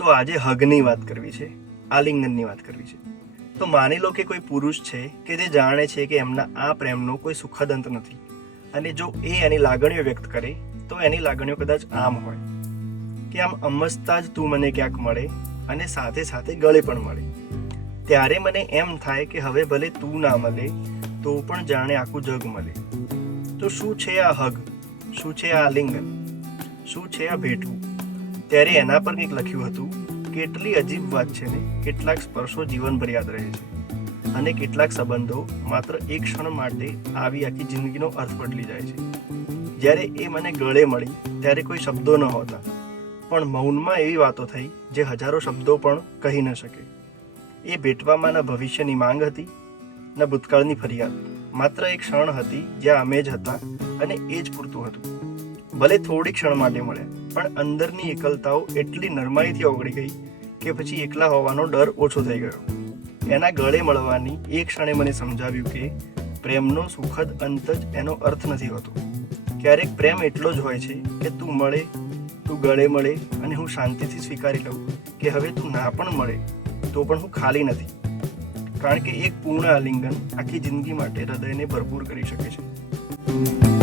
તો આજે હગની વાત કરવી છે, આલિંગનની વાત કરવી છે. તો માની લો કે કોઈ પુરુષ છે કે જે જાણે છે કે એમના આ પ્રેમનો કોઈ સુખદ અંત નથી, અને જો એ એની લાગણીઓ વ્યક્ત કરે તો એની લાગણીઓ કદાચ આમ હોય કે આમ અમસ્તા જ તું મને ક્યાંક મળે અને સાથે સાથે ગળે પણ મળે. ત્યારે મને એમ થાય કે હવે ભલે તું ના મળે તો પણ જાણે આખું જગ મળે. તો શું છે આ હગ? શું છે આ આલિંગન? શું છે આ ભેટવું? ત્યારે એના પર કંઈક લખ્યું હતું. કેટલી અજીબ વાત છે ને, કેટલાક સ્પર્શો જીવનભર યાદ રહે છે અને કેટલાક સંબંધો માત્ર એક ક્ષણ માટે આવી આખી જિંદગીનો અર્થ બદલી જાય છે. જ્યારે એ મને ગળે મળી ત્યારે કોઈ શબ્દો ન હોતા, પણ મૌનમાં એવી વાતો થઈ જે હજારો શબ્દો પણ કહી ન શકે. એ ભેટવામાં ન ભવિષ્યની માંગ હતી, ન ભૂતકાળની ફરિયાદ, માત્ર એક ક્ષણ હતી જ્યાં અમે જ હતા અને એ જ પૂરતું હતું. ભલે થોડી ક્ષણ માટે મળ્યા, પણ અંદરની એકલતાઓ એટલી નરમાઈથી ઓગળી ગઈ કે પછી એકલા હોવાનો ડર ઓછો થઈ ગયો. એના ગળે મળવાની એક ક્ષણે મને સમજાવ્યું કે પ્રેમનો સુખદ અંત જ એનો અર્થ નથી હોતો. ક્યારેક પ્રેમ એટલો જ હોય છે કે તું મળે, તું ગળે મળે અને હું શાંતિથી સ્વીકારી લઉં કે હવે તું ના પણ મળે તો પણ હું ખાલી નથી, કારણ કે એક પૂર્ણ આલિંગન આખી જિંદગી માટે હૃદયને ભરપૂર કરી શકે છે.